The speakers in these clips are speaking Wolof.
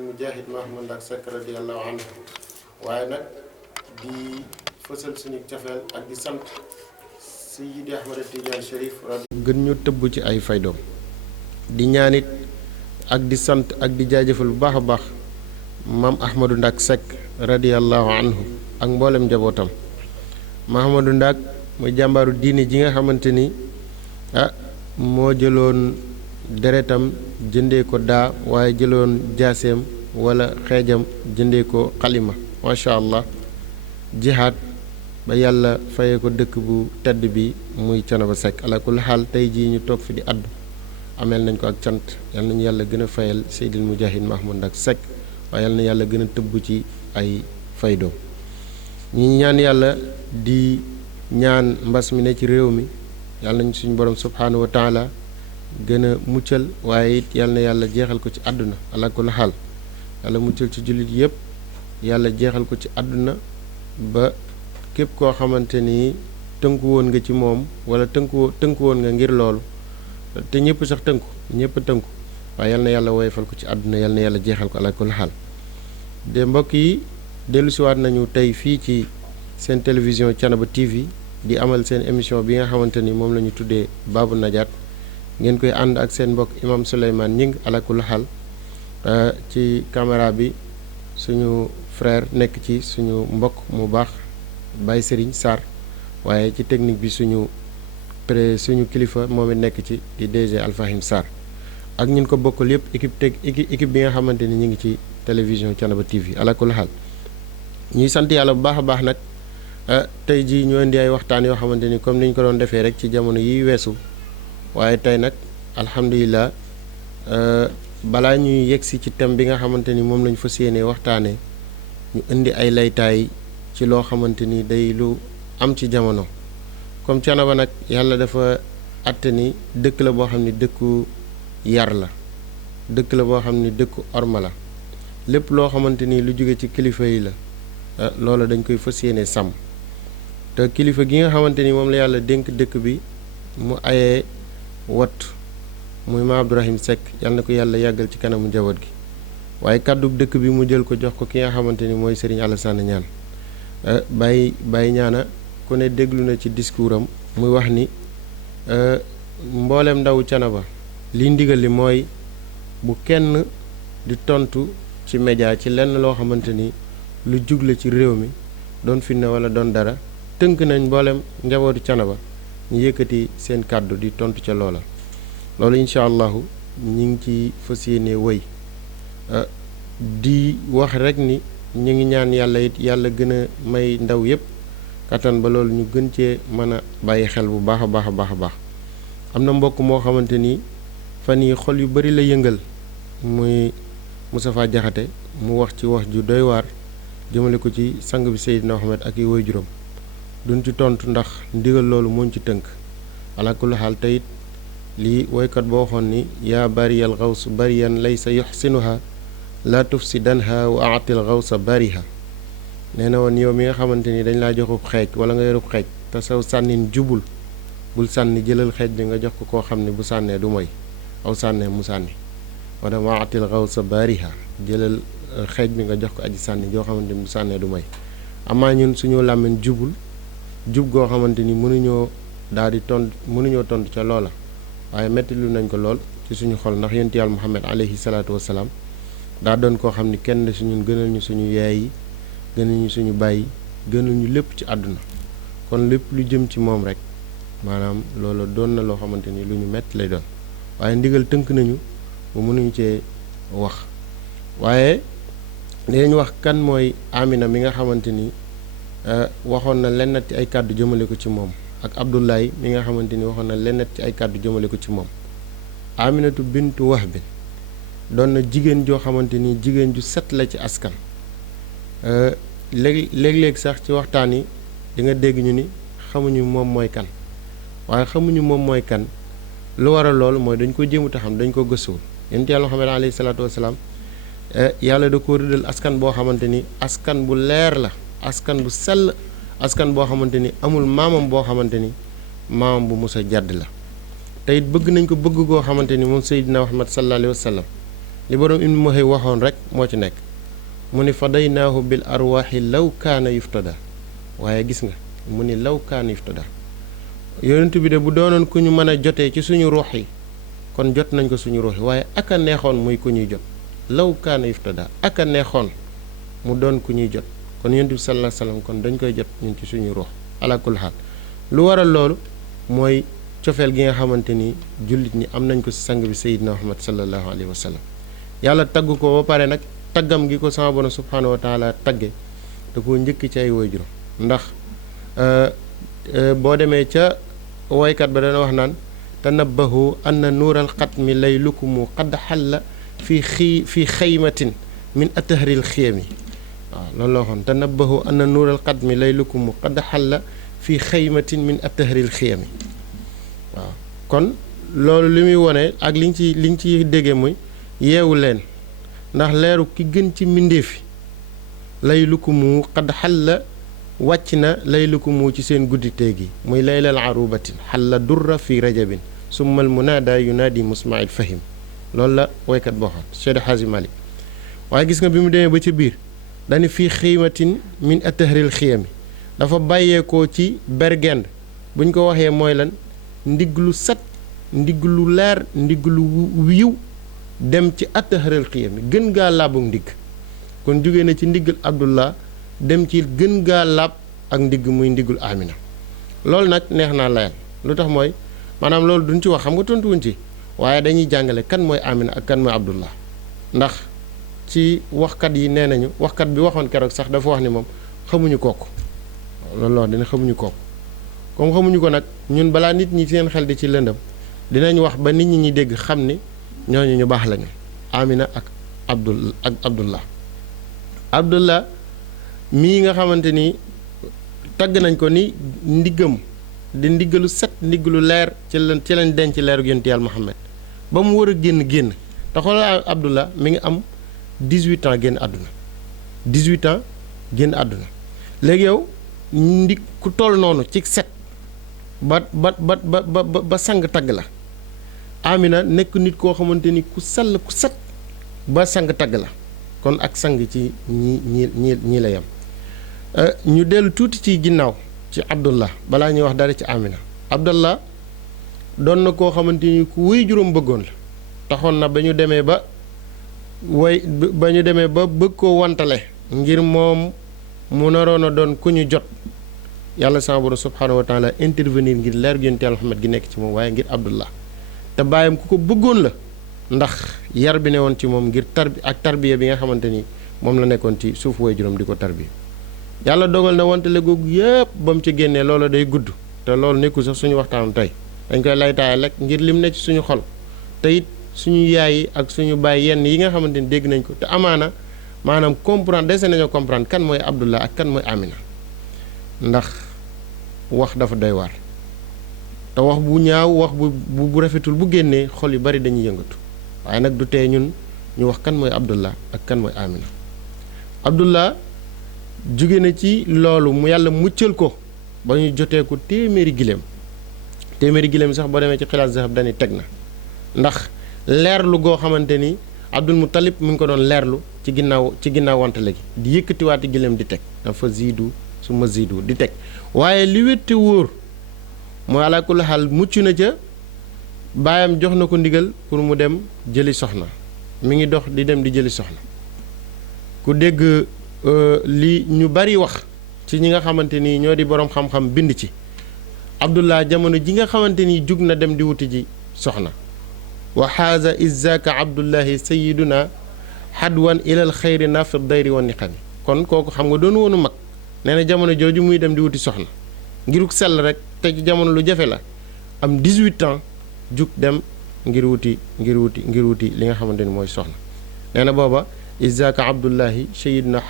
Mujahid Mahmoud Ndak Seck radiyallahu anhu waaye nag di fësal suñu cofeel ak di sant Seydi Ahmad Tidiane Chérif gën ñu tëbb ci ay faydoom di ñaanit ak di sant ak di jaajëfal bu baax a baax maam Ahmadou Ndak Seck radiyallahu anhu ak mboolem njabootam. Ahmadou Ndak muy jàmbaaru diine ji nga xamante ni moo jëloon deretam jëndee ko daa waaye jëloon jaaseem wala xeejam jëndee ko xalima macha allah jihaad ba yàlla fayee ko dëkk bu tedd bi muy Thiénaba Seck ala kulli xaal tey jii ñu toog fi di addu ameel nañ ko ak cant yal nañu yàlla gën a fayal Seydil Mujahid Mahmoud Ndak Seck waaye yal na yàlla gën a tëbb ci ay faydoom ñi ñaan yàlla di ñaan mbas mi ne ci réew mi yàlla nañ suñu borom subhaanahu wa taala gën a muccal waaye it yal na yàlla jeexal ko ci àdduna ala kulli xaal yàlla muccal ci jullit yëpp yàlla jeexal ko ci àdduna ba képp koo xamante ni tënku woon nga ci moom wala tënku woon nga ngir loolu te ñëpp sax ñëpp tënku waaye yal na yàlla woyofal ko ci àdduna yal na yàlla jeexal ko ala kulli xaal de mbokk yi dellusiwaat nañu tey fii ci seen télévision Thiénaba TV di amal seen émission bi nga xamante ni moom la ñu tuddee Baabu Najaat ngeen koy ànd ak seen mbokk imam Souleymane Ñing ala kulli xaal ci caméra bi suñu frère nekk ci suñu mbokk mu baax Baye Serigne Sarr waaye ci technique bi suñu kilifa moom it nekk ci di DG Alfahim Sarr ak ñun ko bokkal yëpp équipe bi nga xamante ni ñu ngi ci télévision Thiénaba TV ala kulli xaal ñuy sant yàlla bu baax a baax nag tey jii ñu indi ay waxtaan yoo xamante ni comme ni ñu ko doon defee rek ci jamono yi weesu waaye tey nag alhamdulilah balaa ñuy yegsi ci thème bi nga xamante ni moom lañu fas yéenee waxtaanee ñu indi ay laytaay ci loo xamante ni day lu am ci jamono comme Thiénaba nag yàlla dafa àtte ni dëkk la boo xam ni dëkku yar la dëkk la boo xam ni dëkku orma la lépp loo xamante ni lu jóge ci kilifa yi la loola dañ koy fas yéenee sàmm te kilifa gi nga xamante ni moom la yàlla dénk dëkk bi mu ayee wat muy ma Abdourahim Seck yàlla na ko yàlla yàggal ci kanamu njaboot gi waaye kàddu dëkk bi mu jël ko jox ko ki nga xamante ni mooy Serigne Alassane Niane Baye ñaana ku ne déglu na ci discours am muy wax ni mboolem ndawu Thiénaba li ndigal li mooy bu kenn di tontu ci média ci lenn loo xamante ni lu jugle ci réew mi doon fitna wala doon dara tënk nañ mboolem njabootu Thiénaba ñu yëkkati seen kàddu di tontu ca loola loolu incha allahu ñi ngi ci fas yéene wëy di wax rek ni ñu ngi ñaan yàlla it yàlla gën a may ndaw yëpp kattan ba loolu ñu gën cee mën a bàyyi xel bu baax a baax a baax a baax am na mbokk moo xamante ni fan yi xol yu bari la yëngal muy Moustapha Diakhaté mu wax ci wax ju doy waar jëmale ko ci sang bi Seydina Muhammad ak yi woy juróom duñ ci tontu ndax ndigal loolu mooñ ci tënk ala kulli xaal teyit lii woykat boo waxoon ni yaa bariyal xaws bariyan laysa yuxsinuha la tufsidanha wa atil xawsa bariha nee na woon yow mi nga xamante ni dañ laa joxub xeej wala nga yorub xeej te saw sànnin jubul bul sànni jëlal xeej bi nga jox ko koo xam ne bu sànnee du moy aw sànnee mu sànni wala wa atil xawsa bariha jëlal xeej bi nga jox ko aji sànni joo xamante ni bu sànnee du moy amaa ñun suñu làmmiñ jubul jub goo xamante ni mënuñoo tontu ca loola waaye metti lu nañ ko lool ci suñu xol ndax yonent Yàlla Muhammad alayhi salaatu wasalaam daa doon koo xam ni kenn si ñun gënal ñu suñu yaay yi gënal ñu suñu bàyyi gënal ñu lépp ci àdduna kon lépp lu jëm ci moom rek maanaam loolu doon na loo xamante ni lu ñu metti lay doon waaye ndigal tënk nañu bu mënuñu cee wax waaye dinañ wax kan mooy Amina mi nga xamante ni waxoon na lenn ci ay kàddu jëmale ko ci moom ak Abdoulaye mi nga xamante ni waxoon na lenn ci ay kàddu jëmale ko ci moom Aminatu bintu Wahb doon na jigéen joo xamante ni jigéen ju set la ci askan léeg-léeg sax ci waxtaan yi di nga dégg ñu ni xamuñu moom mooy kan waaye xamuñu moom mooy kan lu waral loolu mooy dañ ko jéemut a xam dañ ko gëstuwul yonent Yàlla Muhammad alayhi salaatu wasalaam yàlla da ko rëddal askan boo xamante ni askan bu leer la askan bu sell askan boo xamante ni amul maamam boo xamante ni maamam bu musa jadd la te it bëgg nañ ko bëgg goo xamante ni moom Seydina Muhammad sallallahu alayhi wa sallam li borom Ibnu Muhay waxoon rek moo ci nekk mu ni fadaynaahu bil arwaaxi law kaana yuftada waaye gis nga mu ni law kaana yuftada yonent bi de bu doonoon ku ñu mën a jotee ci suñu ruux yi kon jot nañ ko suñu ruux yi waaye aka neexoon muy ku ñuy jot law kaana yuftada aka neexoon mu doon ku ñuy jot kon yonent bi sallallahu alayhi wasallam kon dañ koy jot ñun ci suñu ruux ala kulli haal lu waral loolu mooy cofeel gi nga xamante ni jullit ñi am nañ ko ci sang bi Seydina Muhammad sallallahu alayhi wa sallam yàlla tagg ko ba pare nag taggam gi ko sama borom subhaanahu wa taala tagge da koo njëkk ci ay waajur ndax boo demee ca woykat ba dana wax naan tanabbahu anna nuural xatmi laylukumu qad xalla fi xaymatin min atahril xiyami waaw loolu la waxoon tanabbahu anna nuural xatmi laylukumu qad xalla fi xaymatin min atahril xiyami waaw kon loolu li muy wone ak liñ ci déggee muy yeewu leen ndax leeru ki gën ci mbindéefi laylukumu qad xalla wàcc na laylukumu ci seen gudditee gi muy laylal arubatin xalla durra fi rajabin summal munaada yunaadi musmail fahim loolu la woykat boo xam Seydi Haaji Malik waaye gis nga bi mu demee ba ci biir dañu fii xiimatin min atahril xiyami dafa bàyyeekoo ci bergend buñ ko waxee mooy lan ndigg lu set ndigg lu leer ndigg lu wiiw dem ci atahril xiyami gën gaa laabu ndigg kon jóge na ci ndiggal Abdullah dem ci gën gaa laab ak ndigg muy ndiggul Amina loolu nag neex naa layal lu tax mooy maanaam loolu duñ ci wax xam nga tontuwuñ ci waaye dañuy jàngale kan mooy Amina ak kan mooy Abdullah ndax ci waxkat yi nee nañu waxkat bi waxoon keroog sax dafa wax ni moom xamuñu kooku loolu la wax dina xamuñu kooku comme xamuñu ko nag ñun balaa nit ñi seen xel di ci lëndëm dinañ wax ba nit ñi ñi dégg xam ni ñooñu ñu baax lañu Amina ak Abdullah mii nga xamante ni tagg nañ ko ni ndiggam di ndiggalu set ndiggalu leer ci lañ denc leeru yonent Yàlla Muhammad ba mu war a génn te xoolal Abdullah mi ngi am 18 ans génn àdduna 18 ans génn àdduna léegi yow ku toll noonu ci set ba sang tagg la Amina nekk nit koo xamante ni ku sell ku set ba sang tagg la kon ak sang ci ñii la yem ñu dellu tuuti ci ginnaaw ci Abdullah balaa ñuy wax dara ci Amina Abdullah doon na koo xamante ni ku wéy juróom bëggoon la taxoon na ba ñu demee ba bëgg koo wantale ngir moom mu naroon a doon ku ñu jot yàlla sama borom subhaanahu wa taala intervenir ngir leer gu yonent Yàlla Muhammad gi nekk ci moom waaye ngir Abdullah te bàyyam ku ko bëggoon la ndax yar bi ne woon ci moom ngir tarbiya bi nga xamante ni moom la nekkoon ci suuf way juróom di ko tarbiya yàlla dogal na wantale googu yëpp ba mu ci génnee loola day gudd te loolu nekkul sax suñu waxtaanu tey dañ koy laytaay rek ngir lim ne ci suñu xol te it suñu yaay yi ak suñu baay yenn yi nga xamante ni dégg nañ ko te amaana maanaam comprendre dese nañoo comprendre kan mooy Abdullah ak kan mooy Amina ndax wax dafa doy waar te wax bu ñaaw wax bu rafetul bu génnee xol yu bari dañuy yëngatu waaye nag du tee ñun ñu wax kan mooy Abdullah ak kan mooy Amina Abdullah jóge na ci loolu mu yàlla muccal ko ba ñu jotee ko téeméeri giléem sax boo demee ci xilaas zahab dañuy teg na ndax leerlu goo xamante ni Abdul Muttalib mu ngi ko doon leerlu ci ginnaaw wantale gi di yëkkatiwaati giléem di teg dafa ziidu su ma ziidu di teg waaye li wétte wóor mooy alaa kulli xaal mucc na ca baayam jox na ko ndigal pour mu dem jëli soxna mi ngi dox di dem di jëli soxna ku dégg li ñu bari wax ci ñi nga xamante ni ñoo di boroom xam-xam bind ci Abdullah jamono ji nga xamante ni jug na dem di wuti ji soxna wa xaaza izaka abdullahi sayiduna xadwan ilal xayri na fi dayri wa niqami kon kooku xam nga doon woonu mag nee na jamono jooju muy dem di wuti soxna ngiruk sell rek te ci jamono lu jafe la am 18 ans jug dem ngir wuti li nga xamante ni mooy soxna nee na booba izaka abdullahi sayiduna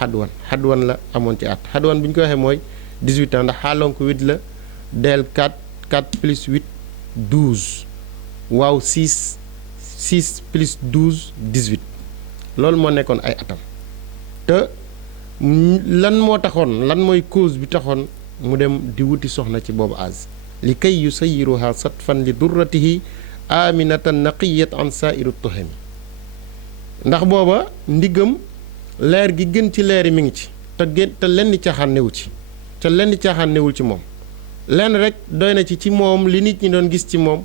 xadwan la amoon ci at xadwan bu ñu ko waxee mooy 18 ans ndax xaaloon ko 8 la del 4 plus 8 12 waaw 6 plus 12 18 loolu moo nekkoon ay atam te lan mooy cause bi taxoon mu dem di wuti soxna ci boobu âge li kay yusayiruha satfan li durratihi aminatan naqiyat an saairu tuhami ndax booba ndiggam leer gi gën ci leer yi mi ngi ci te lenn caaxaan newu ci te lenn caaxaan newul ci moom lenn rek doy na ci moom li nit ñi doon gis ci moom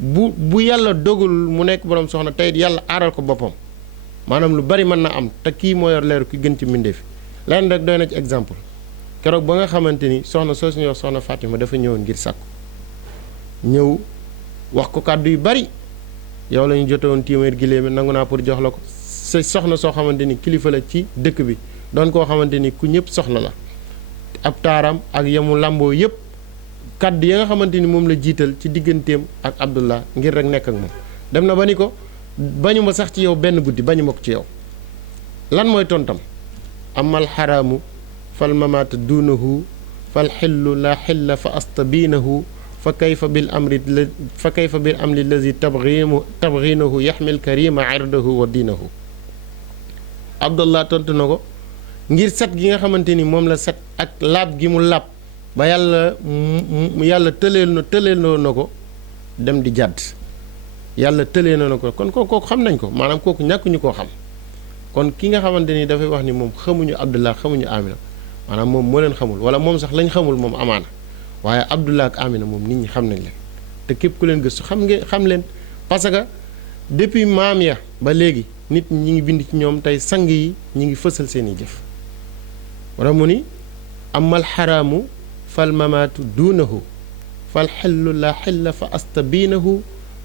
bu yàlla dogul mu nekk borom soxna tey yàlla aaral ko boppam maanaam lu bari mën na am te kii moo yor leeru ki gën ci mbindeef lenn rek doy na ci exemple keroog ba nga xamante ni soxna soo suñu wax soxna Fatima dafa ñëwoon ngir sàkku ñëw wax ko kàddu yu bari yow la ñu jotewoon téeméer giléem nangu naa pour jox la ko sa soxna soo xamante ni kilifa la ci dëkk bi doon koo xamante ni ku ñëpp soxla la ab taaram ak yamu làmboo yëpp kàddu ya nga xamante ni moom la jiital ci digganteem ak Abdullah ngir rek nekk ak moom dem na ba ni ko bañu ma sax ci yow benn guddi bañu ma ko ci yow lan mooy tontam amal xaraamu fal mamaata duunahu fal xillu laa xilla fa astabiinahu fa kayfa bil amri lazi tabghiinahu yaxmil karima irdahu wa diinahu Abdullah tontu na ko ngir set gi nga xamante ni moom la set ak laab gi mu laab ba yàlla tëleel na ko dem di jàdd yàlla tëlee na ko kon kooku xam nañ ko maanaam kooku ñàkkuñu koo xam kon ki nga xamante ni dafay wax ni moom xamuñu Abdullah xamuñu Amina maanaam moom moo leen xamul wala moom sax lañ xamul moom amaana waaye Abdullah ak Amina moom nit ñi xam nañ leen te képp ku leen gëstu xam leen parce que depuis maam ya ba léegi nit ñi ngi bind ci ñoom tey sang yi ñi ngi fësal seeni jëf wala mu ni amal xaraamu fal mamaatu duunahu fal xellu la xilla fa astabiinahu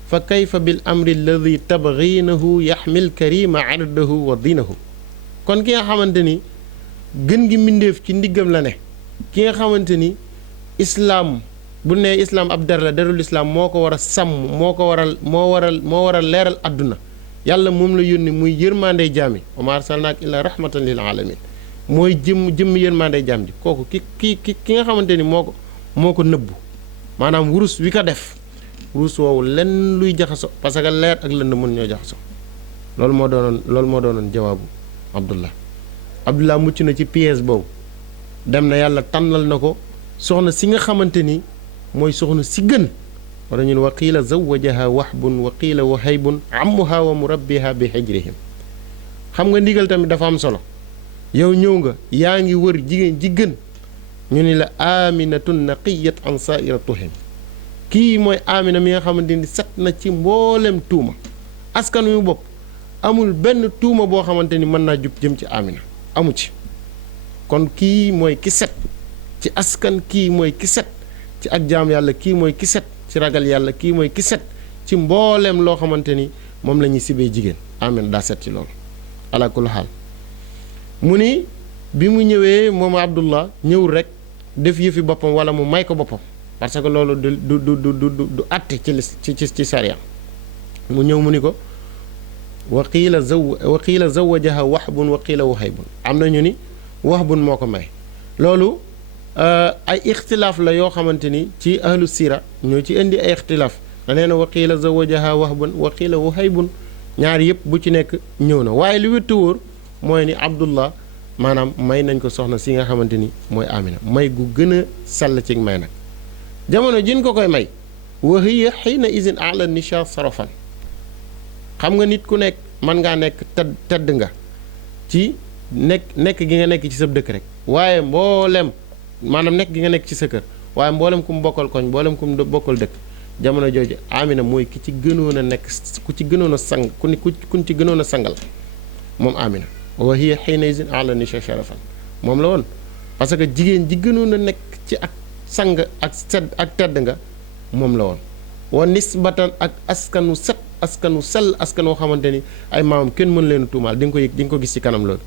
fa kayfa bil amri alladi tabghiinahu yaxmil karima irdahu wa diinahu kon ki nga xamante ni gën gi mbindeef ci ndiggam la ne ki nga xamante ni islaam bu nee islaam ab der la derul islaam moo ko war a sàmm moo war a leeral àdduna yàlla moom la yónni muy yërmandey jaami wa maa arsalnaaka illaa rahmatan lil alamin mooy jëmm yërmandey jaam ji kooku ki nga xamante ni moo ko nëbbu maanaam wurus wi ko def wurus woowu lenn luy jaxaso parce que leer ak lënd mën ñoo jaxaso loolu moo doonoon jawaabu Abdullah mucc na ci piège boobu dem na yàlla tànnal na ko soxna si nga xamante ni mooy soxna si gën wala ñun wa qiila zawwajaha wahbun wa qiila wahaybun ammuha wa murabbiha bi hijrihim xam nga ndigal tamit dafa am solo yow ñëw nga yaa ngi wër jigéen ji gën ñu ni la aminatun naqiyat an sa'ira tuhim kii mooy Amina mi nga xamante ni set na ci mboolem tuuma askan wi bopp amul benn tuuma boo xamante ni mën naa jub jëm ci Amina amu ci kon kii mooy ki set ci askan kii mooy ki set ci ak jaam yàlla kii mooy ki set ci ragal yàlla kii mooy ki set ci mboolem loo xamante ni moom la ñuy sibee jigéen Amina daa set ci loolu ala kulli xaal mu ni bi mu ñëwee moom Abdullah ñëwul rek def yëfi boppam wala mu may ko boppam parce que loolu du àtte ci sariya mu ñëw mu ni ko wa qiila zawwajaha wahbun wa qiila wahaybun am na ñu ni wahbun moo ko may loolu ay ixtilaaf la yoo xamante ni ci ahlu sira ñoo ci indi ay ixtilaaf da nee na wa qiila zawwajaha wahbun wa qiila wahaybun ñaar yëpp bu ci nekk ñëw na waaye li wéttu wóor mooy ni Abdullah maanaam may nañ ko soxna si nga xamante ni mooy Amina may gu gën a sell ci may nag jamono jin ko koy may wa hiya hiina izin ala nisha sarafan xam nga nit ku nekk mën ngaa nekk tedd nga ci nekk gi nga nekk ci sa dëkk rek waaye mboolem maanaam nekk gi nga nekk ci sa kër waaye mboolem ku mu bokkal koñ mboolem ku mu bokkal dëkk jamono jooju Amina mooy ki ci gënoon a nekk ku ci gënoon a sang kun ci gënoon a sangal moom Amina wa hiya hiina izin ala nisha sharafan moom la woon parce que jigéen ji gënoon a nekk ci ak sang ak sedd ak tedd nga moom la woon wa nisbatan ak askanu set askanu sell askan woo xamante ni ay maamam kenn mën leen a tuumaal di nga ko yëg di nga ko gis ci kanam loolu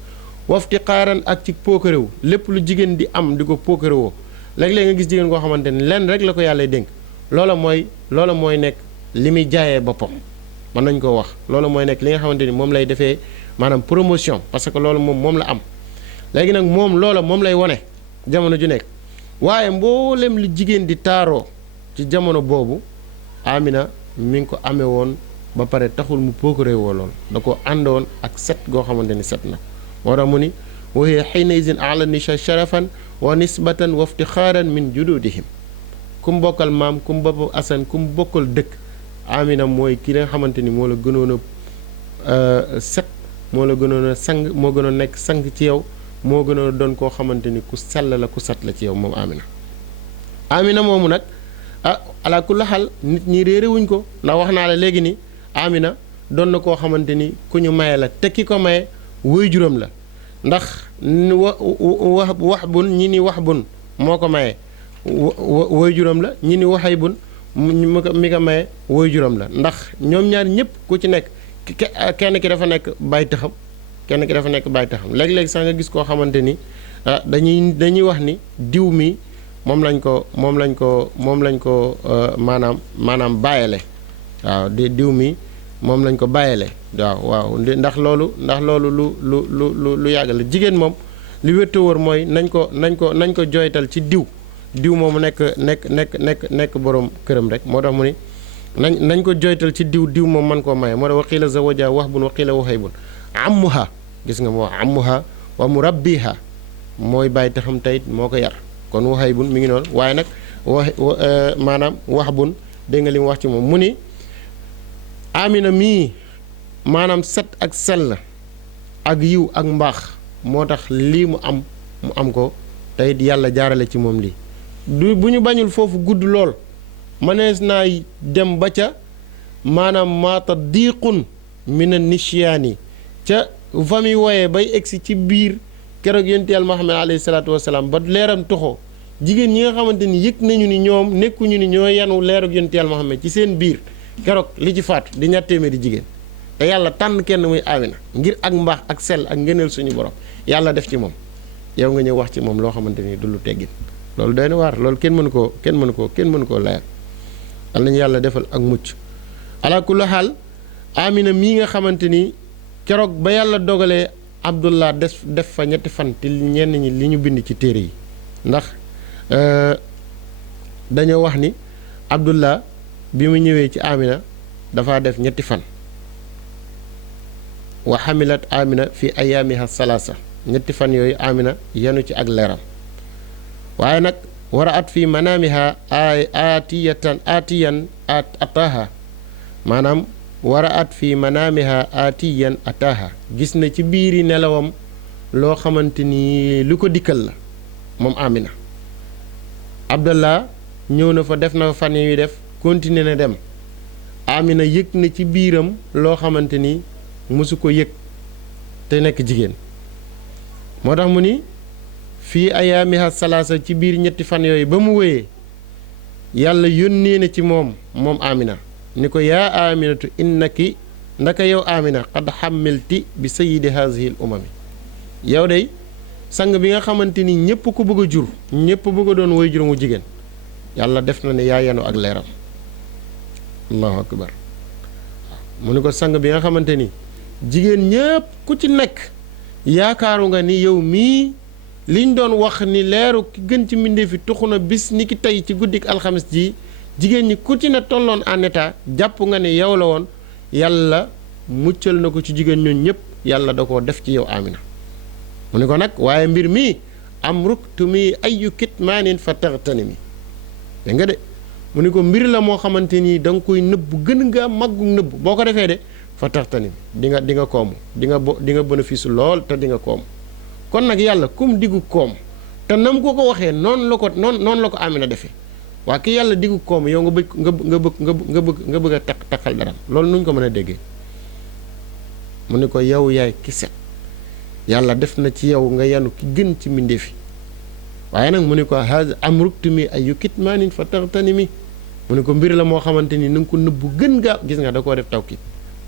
wafti xaaran ak ci pookaréwu lépp lu jigéen di am di ko pookaréwoo léeg-léeg nga gis jigéen koo xamante ni lenn rek la ko yàlla dénk loola mooy nekk li muy jaayee boppam mën nañ koo wax loola mooy nekk li nga xamante ni moom lay defee maanaam promotion parce que loolu moom la am léegi nag moom lay wone jamono ju nekk waaye mboolem li jigéen di taaroo ci jamono boobu Amina mi ngi ko amee woon ba pare taxul mu pookaree woo lool da ko àndoon ak set goo xamante ni set na moo tax mu ni wa hiya hiina izin ala nisha sharafan wa nisbatan wa iftixaaran min jududihim ku mu bokkal maam ku mu bokkal asan ku mu bokkal dëkk Amina mooy ki nga xamante ni moo la gënoon a set moo la gënoon a sang moo gënoon nekk sang ci yow moo gënoon a doon koo xamante ni ku sell la ku sat la ci yow moom Amina moomu nag ala kulli xal nit ñi réere wuñ ko ndax wax naa la léegi ni Amina doon na koo xamante ni ku ñu maye la te ki ko maye waajuram la ndax wax bun ñi ni wax bun moo ko maye waajuram la ñi ni waxay bun mi ko maye waajuram la ndax ñoom ñaar ñëpp ku ci nekk kenn ki dafa nekk bàyyi taxam kenn ki dafa nekk bàyyi taxam léeg-léeg sax nga gis koo xamante ni dañuy wax ni diw mi moom lañ ko maanaam bàyyale waaw diw mi moom lañ ko bàyyale waaw ndax loolu lu yàgg la jigéen moom li wétto wër mooy nañ ko jooytal ci diw moomu nekk borom këram rek moo tax mu ni nañ ko jooytal ci diw moom man koo maye moo tax waqiila zawaja wax bun waqiila waxay bun amuha gis nga moo amuha wa murabbiha mooy bàyyi taxam tayit moo ko yar kon waxay bun mi ngi noonu waaye nag maanaam wax bun dégg nga li mu wax ci moom mu ni Amina mii maanaam set ak sell ak yiw ak mbaax moo tax lii mu am ko tey yàlla jaarale ci moom lii bu ñu bañul foofu gudd lool mënees naa dem ba ca maanaam maata diiqun mina nisyaani ca fa muy woyee bay egsi ci biir keroog yonent Yàlla Muhammad alayhi salaatu wasalaam ba leeram toxoo jigéen ñi nga xamante ni yëg nañu ni ñoom nekkuñu ni ñoo yanu leerug yonent Yàlla Muhammad ci seen biir keroog li ci faatu di ñaar téeméeri jigéen te yàlla tànn kenn muy Amina ngir ak mbaax ak sell ak ngëneel suñu borom yàlla def ci moom yow nga ñëw wax ci moom loo xamante ni du lu teggin loolu doy na waar loolu kenn mënu koo layal al nañu yàlla defal ak mucc ala kulli xaal Amina mii nga xamante ni keroog ba yàlla dogalee Abdullah def fa ñetti fan te ñenn ñi li ñu bind ci téere yi ndax dañoo wax ni Abdullah bi mu ñëwee ci Amina dafa def ñetti fan wa xamilat Amina fi ayaamiha salaasa ñetti fan yooyu Amina yenu ci ak leeram waaye nag war a at fii manaamiha atiyan ataaha maanaam war a at fii manaamiha atiyan ataaha gis na ci biiri nelawam loo xamante ni lu ko dikkal la moom Amina Abdallah ñëw na fa def na fa fan yi def continuer na dem Amina yëg na ci biiram loo xamante ni mosu ko yëg te nekk jigéen moo tax mu ni fii ayaamiha salaasa ci biir ñetti fan yooyu ba mu wéyee yàlla yónnee na ci moom Amina ni ko yaa Aminatu innaki ndaka yow Amina qad xammilti bi sayidi haadihi l umami yow day sang bi nga xamante ni ñépp ko bëgg a jur ñépp bëgg a doon woy juróomu jigéen yàlla def na ne yaa yenu ak leeram allahu akbar mu ni ko sang bi nga xamante ni jigéen ñépp ku ci nekk yaakaaru nga ni yow mii liñ doon wax ni leeru ki gën ci mbindeef fi tuxu na bis ni ki tey ci guddik alxamis ji jigéen ñi ku ci ne tolloon en état jàpp nga ne yow la woon yàlla muccal na ko ci jigéen ñooñu ñëpp yàlla da koo def ci yow Amina mu ni ko nag waaye mbir mi am ruktu mi ayu kitmaanin fa taxtani mi dégg nga de mu ni ko mbir la moo xamante ni da nga koy nëbb gën nga màggu nëbb boo ko defee de fa taxtani mi di nga koomu di nga bénéfice lool te di nga koomu kon nag yàlla kum diggu koom te nam ko waxee noonu la ko Amina defee waa ki yàlla diggu koom yow nga bëgg a taxal dara loolu nuñ ko mën a déggee mu ni ko yow yaay ki set yàlla def na ci yow nga yanu ki gën ci mbindeef yi waaye nag mu ni ko haza amruktu mi ay yu kitmaanin fa taxtani mi mu ni ko mbir la moo xamante ni na nga ko nëbbu gën ngaa gis nga da koo def tawkiit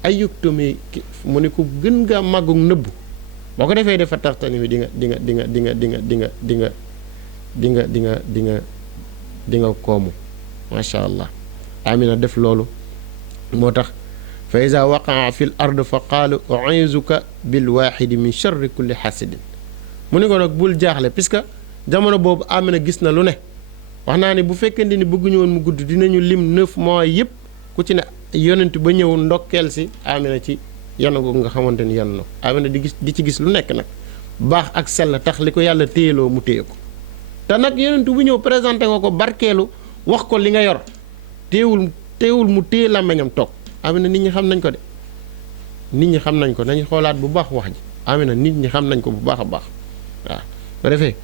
ay yuktu mi mu ni ko gën ngaa màggug nëbbu boo ko defee dafa taxtani mi di nga koomu macha allah Amina def loolu moo tax fa iza waqaa fi l ard fa qaalu u'izuka bil waaxidi min charri kulli xasidin mu ni ko nag bul jaaxle puisque jamono boobu Amina gis na lu ne wax naa ne bu fekkente ni bëgguñu woon mu gudd dinañu lim 9 mois yëpp ku ci ne yonent ba ñëw ndokkeel si Amina ci yan googu nga xamante ni yan na Amina di ci gis lu nekk nag baax ak sell tax li ko yàlla téyeloo mu téye ko te nag yonent bu ñëw présenté nga ko barkeelu wax ko li nga yor teewul mu téye làmmeñam toog Amina nit ñi xam nañ ko de nit ñi xam nañ ko nañ xoolaat bu baax wax ji Amina nit ñi xam nañ ko bu baax a baax waaw ba defee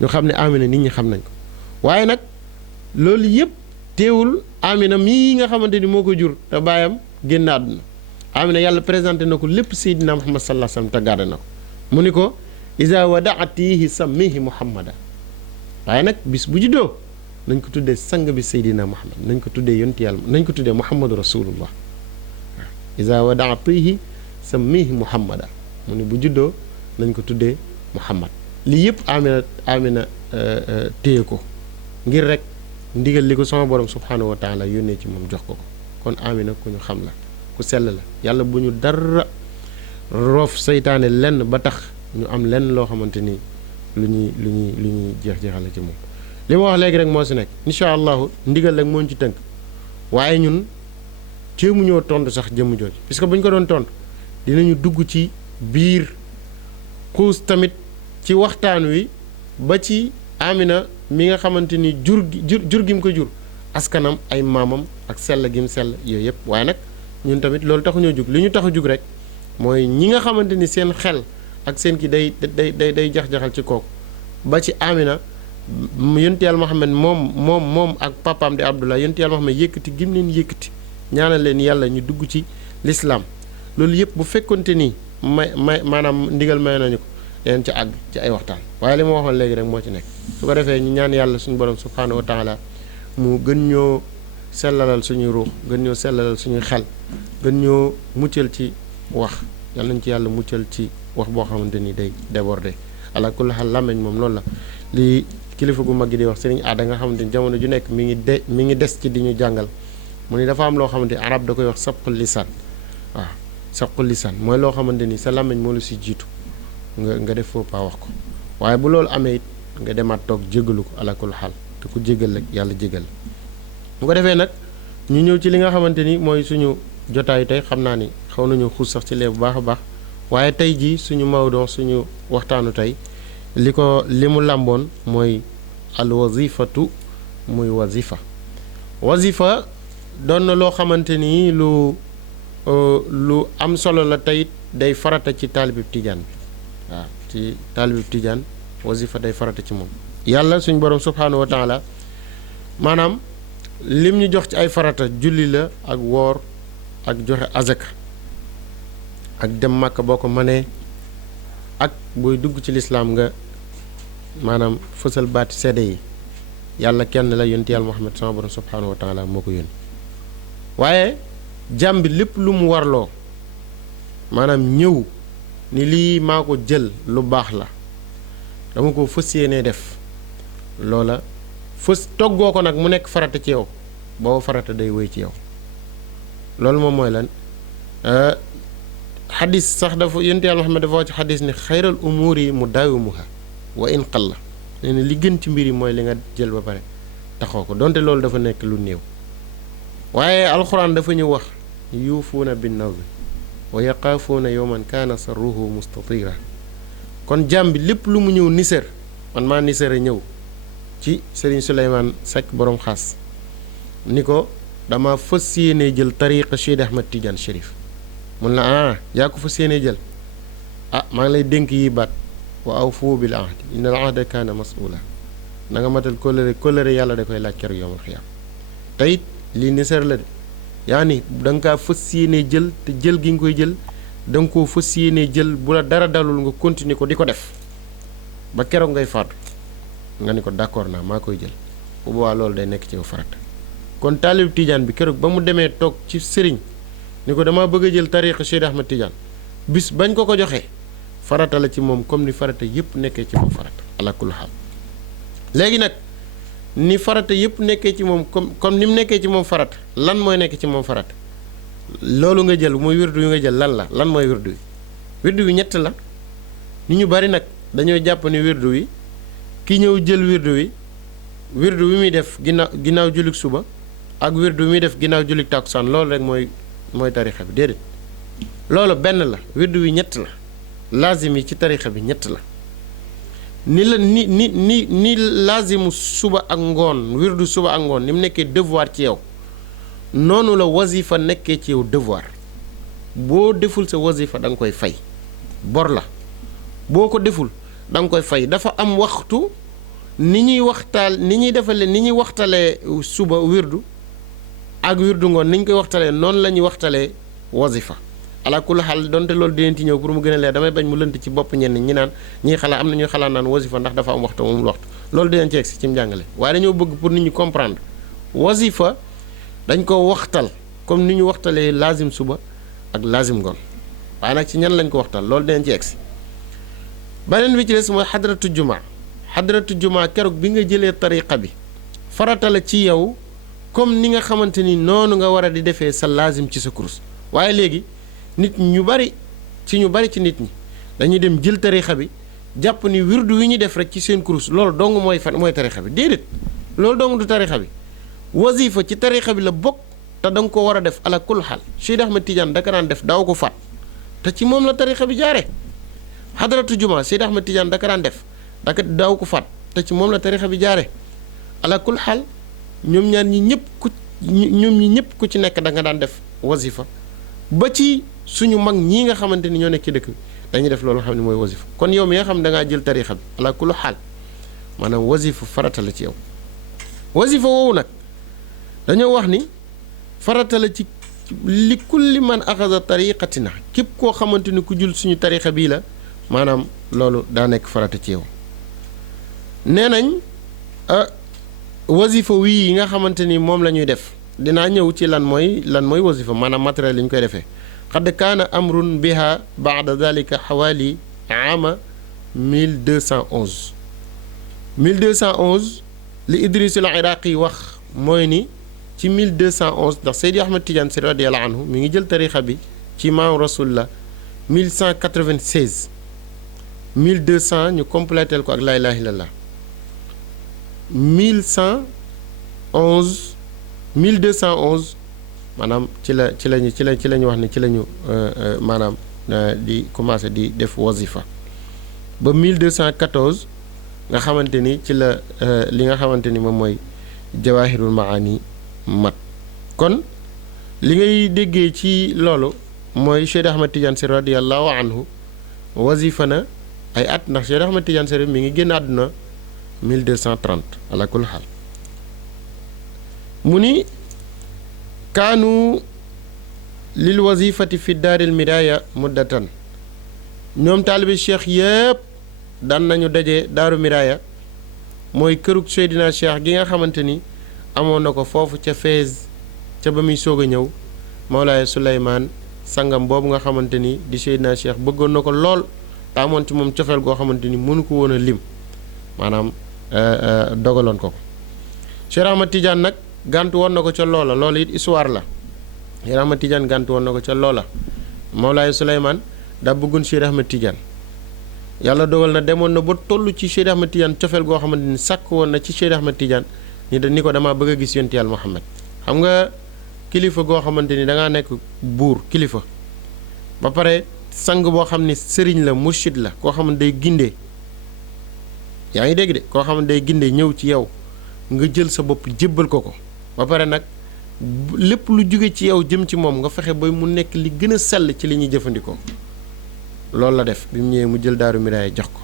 ñu xam ne Amina nit ñi xam nañ ko waaye nag loolu yëpp teewul Amina mii nga xamante ni moo ko jur te baayam génn àdduna Amina yàlla présenté na ko lépp Seydina Muhammad sallallahu alayhi wasallam te gàdde na ko mu ni ko isa wadaatihi sammihi muhammada waaye nag bis bu juddoo nañ ko tuddee sang bi Seydina Muhammad nañ ko tuddee yonti yàlla nañ ko tuddee Muhammadu rasulullah waaw isa wadaatihi sammihi muhammada mu ni bu juddoo nañ ko tuddee Muhammad lii yëpp Amina téye ko ngir rek ndigal li ko sama borom subhanahu wa taala yónnee ci moom jox ko kon Amina ku ñu xam la ku sell la yàlla bu ñu dara roof seytaane lenn ba tax ñu am lenn loo xamante ni lu ñuy jeexale ci moom li ma wax léegi rek moo si nekk incha allahu ndigal rek moo ci tënk waaye ñun jéemu ñoo tontu sax jëmm jooju puisque bu ñu ko doon tontu dinañu dugg ci biir xuus tamit ci waxtaan wi ba ci Amina mi nga xamante ni jur gi mu ko jur askanam ay maamam ak sell gi mu sell yooyu yëpp waaye nag ñun tamit loolu taxuñoo jug li ñu tax a jug rek mooy ñi nga xamante ni seen xel ak seen ki day jax-jaxal ci kooku ba ci Amina yonent Yàlla Muhammad moom ak papaam di Abdullah yonent Yàlla Muhammad yëkkati gim leen yëkkati ñaanal leen yàlla ñu dugg ci lislaam loolu yëpp bu fekkonte ni maanaam ndigal may nañu ko leen ci àgg ci ay waxtaan waaye li ma waxoon léegi rek moo ci nekk su ko defee ñu ñaan yàlla suñu borom subhanahu wa taala mu gën ñoo sellalal suñuy ruux gën ñoo sellalal suñuy xel gën ñoo muccal ci wax yal nañ ci yàlla muccal ci wax boo xamante ni day débordé ala kulli xal làmmeñ moom loolu la li kilifa gu mag gi di wax sëriñ aada nga xamante ni jamono ju nekk mi ngi des ci di ñu jàngal mu ni dafa am loo xamante ni arab da koy wax sabqul lisaan waaw sabqul lisaan mooy loo xamante ni sa làmmeñ moo la si jiitu nga def faux pas wax ko waaye bu loolu amee it nga demaat toog jégalu ko ala kulli xal te ku jégal rek yàlla jégal bu ko defee nag ñu ñëw ci li nga xamante ni mooy suñu jotaayu tey xam naa ni xaw nañu xuus sax ci lee bu baax a baax waaye tey jii suñu mawdoo suñu waxtaanu tey li mu làmboon mooy al wazifatu muy wazifa doon na loo xamante ni lu am solo la tey day farata ci taalibib tijaan bi waaw ci taalibib tijaan wazifa day farata ci moom yàlla suñu borom subhanahu wa taala maanaam lim ñu jox ci ay farata julli la ak woor ak joxe azaka ak dem màkka boo ko mënee ak booy dugg ci lislaam nga maanaam fësal baati seede yi yàlla kenn la yonent yàlla Muhammad sama borom subhanahu wa taala moo ko yónni waaye jàmm bi lépp lu mu warloo maanaam ñëw ni lii maa ko jël lu baax la dama ko fës yéenee def loola fës toggoo ko nag mu nekk farata ci yow booba farata day wéy ci yow loolu moom mooy lan xadis sax dafa yonent yàlla Muhammad dafa wax ci xadis ni xayral umuuri mudaawumuha wa in qalla nee na li gën ci mbir yi mooy li nga jël ba pare taxoo ko donte loolu dafa nekk lu néew waaye alxuraan dafa ñu wax yuufuuna bin nadri wa yaqaafuuna yawman kaana sarruhu mustatira kon jàmm bi lépp lu mu ñëw nisër man maa nisëra ñëw ci Serigne Souleymane Seck borom xaas ni ko dama fas yéene jël tariqa Cheikh Ahmed Tidiane Chérif mun la yaa ko fas yéene jël maa ngi lay dénk yi baat wa awfu bil ahdi inna al ahda kaana mas'uula na nga matal kóllëre yàlla da koy laaj keroog yawmal xiyaam te it lii nisër la de yaa ni da nga kaa fas yéene jël te jël gi nga koy jël da nga koo fas yéene jël bu la dara dalul nga continuer ko di ko def ba keroog ngay faatu nga ni ko d'accord naa maa koy jël bu boobaa loolu day nekk ci yow farata kon taalib Tidiane bi keroog ba mu demee toog ci sëriñ ni ko dama bëgg a jël tariqa Cheikh Ahmed Tidiane bis bañ ko joxee farata la ci moom comme ni farata yëpp nekkee ci moom farata ala kulli haal léegi nag ni farata yëpp nekkee ci moom comme ni mu nekkee ci moom farata lan mooy nekk ci moom farata loolu nga jël muy wirdu yu nga jël lan mooy wirdu wi ñett la ni ñu bari nag dañoo jàpp ni wirdu wi ki ñëw jël wirdu wi muy def ginnaaw jullik suba ak wirdu wi muy def ginnaaw jullik tàkkusaan loolu rek mooy tarixa bi déedéet loolu benn la wirdu wi ñett la laazim yi ci tarixa bi ñett la ni laazimu suba ak ngoon wirdu suba ak ngoon ni mu nekkee devoir ci yow noonu la wazifa nekkee ci yow devoir boo deful sa wasifa da nga koy fay bor la boo ko deful da nga koy fay dafa am waxtu ni ñuy waxtalee suba wirdu ak wirdu ngoon ni ñu koy waxtalee noonu la ñuy waxtalee wasifa ala kulli xaal donte loolu dinañ ci ñëw pour mu gën a leer damay bañ mu lënt ci bopp ñenn ñi naan ñii xalaat am na ñuy xalaat naan wasifa ndax dafa am waxtu moom waxtu loolu dinañ ci egsi ci njàngale waaye dañoo bëgg pour nit ñi comprendre wasifa dañ ko waxtal comme ni ñu waxtalee lazim suba ak lazim ngoon waaye nag ci ñan lañ ko waxtal loolu dinañ ci egsi beneen bi ci des mooy xadratu juma keroog bi nga jëlee tariqa bi farata la ci yow comme ni nga xamante ni noonu nga war a di defee sa lazim ci sa kurus waaye léegi ñu bari ci nit ñi dañuy dem jël tariqa bi jàpp ni wirdu wi ñu def rek ci seen kurus loolu dong mooy tariqa bi déedéet loolu dong du tariqa bi wasifa ci tariqa bi la bokk te da nga ko war a def ala kul xaal Cheikh Ahmed Tidiane da ka daan def daaw ko faat te ci moom la tariqa bi jaare xadratu juma Cheikh Ahmed Tidiane da ka daan def daaw ko faat te ci moom la tariqa bi jaare ala kul xaal ñoom ñi ñëpp ku ci nekk da nga daan def wasifa ba ci suñu mag ñii nga xamante ni ñoo nekk ci dëkk bi dañuy def loolu nga xam ne mooy wasifa kon yow mi nga xam ne da ngaa jël tariqa bi ala kul xaal maanaam wasifa farata la ci yow wasifa woowu nag dañoo wax ni farata la ci li kulli man axasa tariqatina képp koo xamante ni ku jul suñu tariqa bii la maanaam loolu daa nekk farata ci yow nee nañ wasifa wii yi nga xamante ni moom la ñuy def dinaa ñëw ci lan mooy wasifa maanaam matériel li ñu koy defee xad kaana amrun biha baada dalika xawaali ama 1211 li Idris al Iraqi wax mooy ni ci 1211 ndax Seydi Ahmed Tidiane Sy radiyallahu anhu mi ngi jël tarixa bi ci maam rasulullah 1196 1200 ñu complétel ko ak laa ilaaha illallah 1211 maanaam ci lañu wax ne ci lañu maanaam di commencé di def wazifa ba 1214 nga xamante ni ci la li nga xamante ni moom mooy jawahirul maani mat kon li ngay déggee ci loolu mooy Cheikh Ahmed Tidiane Sy radiyallahu anhu wazifa na ay at ndax Cheikh Ahmed Tidiane Sy mi ngi génn àdduna 1230 ala kulli xaal mu ni kaanu lil wazifati fi daaril midaaya muddatan ñoom taalibi cheikh yëpp daan nañu daje daaru midaaya mooy kërug Seydina Cheikh gi nga xamante ni amoon na ko foofu ca Fès ca ba muy soog a ñëw Mawlaaya Souleymane sangam boobu nga xamante ni di Seydina Cheikh bëggoon na ko lool te amoon ci moom cofeel goo xamante ni mënu ko woon a lim maanaam dogaloon ko Cheikh Ahmed Tidiane nag gàntu woon na ko ca loola loolu it histoire la Cheikh Ahmed Tidiane gàntu woon na ko ca loola Mawlaaya Souleymane daa bëggoon Cheikh Ahmed Tidiane yàlla dogal na demoon na ba toll ci Cheikh Ahmed Tidiane cofeel goo xamante ni sàkk woon na ci Cheikh Ahmed Tidiane ni ko damaa bëgg a gis yonent Yàlla Muhammad xam nga kilifa goo xamante ni dangaa nekk buur kilifa ba pare sang boo xam ni sëriñ la murshid la koo xam ne day gindee yaa ngi dégg de koo xam ne day gindee ñëw ci yow nga jël sa bopp jébbal ko ba pare nag lépp lu jóge ci yow jëm ci moom nga fexe ba mu nekk li gën a sell ci li ñuy jëfandikoo loolu la def bi mu ñëwee mu jël daaru miraaya jox ko